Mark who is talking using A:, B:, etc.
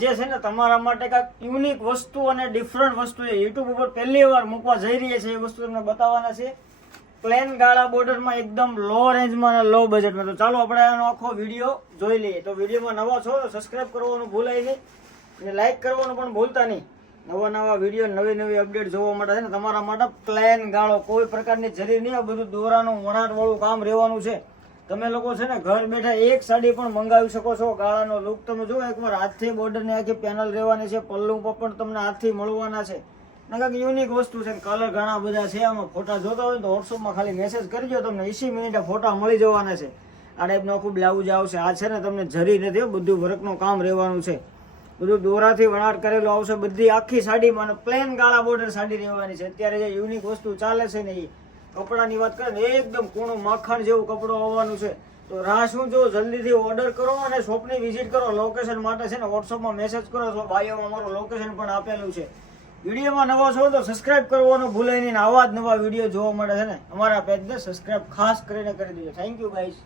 A: જે છે ને તમારા માટે કાંઈક યુનિક વસ્તુ અને ડિફરન્ટ વસ્તુ એ યુટ્યુબ ઉપર પહેલી વાર મૂકવા જઈ રહી છે એ વસ્તુ તમને બતાવવાના છે. પ્લેન ગાળા બોર્ડરમાં એકદમ લો રેન્જમાં અને લો બજેટમાં તો ચાલો આપણે આનો આખો વીડિયો જોઈ લઈએ. તો વિડીયોમાં નવા છો તો સબસ્ક્રાઇબ કરવાનું ભૂલાય નહીં. અને લાઇક કરવાનું પણ ભૂલતા નહીં. નવા નવા વીડિયો નવી નવી અપડેટ જોવા માટે છે ને તમારા માટે પ્લેન ગાળો. કોઈ પ્રકારની જરી નહીં. આ બધું દોરાનું વણાટ વાળું કામ રહેવાનું છે. તમે લોકો છે ને ઘર બેઠા એક સાડી પણ મંગાવી શકો છો, ગાળાનો લુક તમે જો એકવાર હાથથી બોર્ડરની આખી પેનલ રહેવાની છે, પલ્લુ પણ તમને હાથથી મળવાના છે. કારણ કાંઈક યુનિક વસ્તુ છે કલર ઘણા બધા છે, આમાં ફોટા જોતા હોય તો વોટ્સઅપમાં ખાલી મેસેજ કરજો તમને એસી મિનિટે ફોટા મળી જવાના છે. આ ટાઈપનું આખું બ્લાઉઝ આવશે, આ છે ને તમને જરી નથી બધું વર્કનું કામ રહેવાનું છે. બધું દોરાથી વણાટ કરેલું આવશે, બધી આખી સાડીમાં પ્લેન ગાળા બોર્ડર સાડી રહેવાની છે. અત્યારે જે યુનિક વસ્તુ ચાલે છે ને એ કપડાની વાત કરે ને, એકદમ કૂણું માખણ જેવું કપડું આવવાનું છે. તો રાહ શું જો, જલ્દીથી ઓર્ડર કરો અને શોપની વિઝિટ કરો. લોકેશન માટે છે ને વોટ્સઅપમાં મેસેજ કરો. તો બાયોમાં મારું લોકેશન પણ આપેલું છે. વિડીયોમાં નવા છો તો સબસ્ક્રાઇબ કરવાનું ભૂલાય નહીં આવા જ નવા વીડિયો જોવા મળે છે ને, અમારા પેજને સબસ્ક્રાઇબ ખાસ કરીને કરી દીધો થેન્ક યુ ગાઈઝ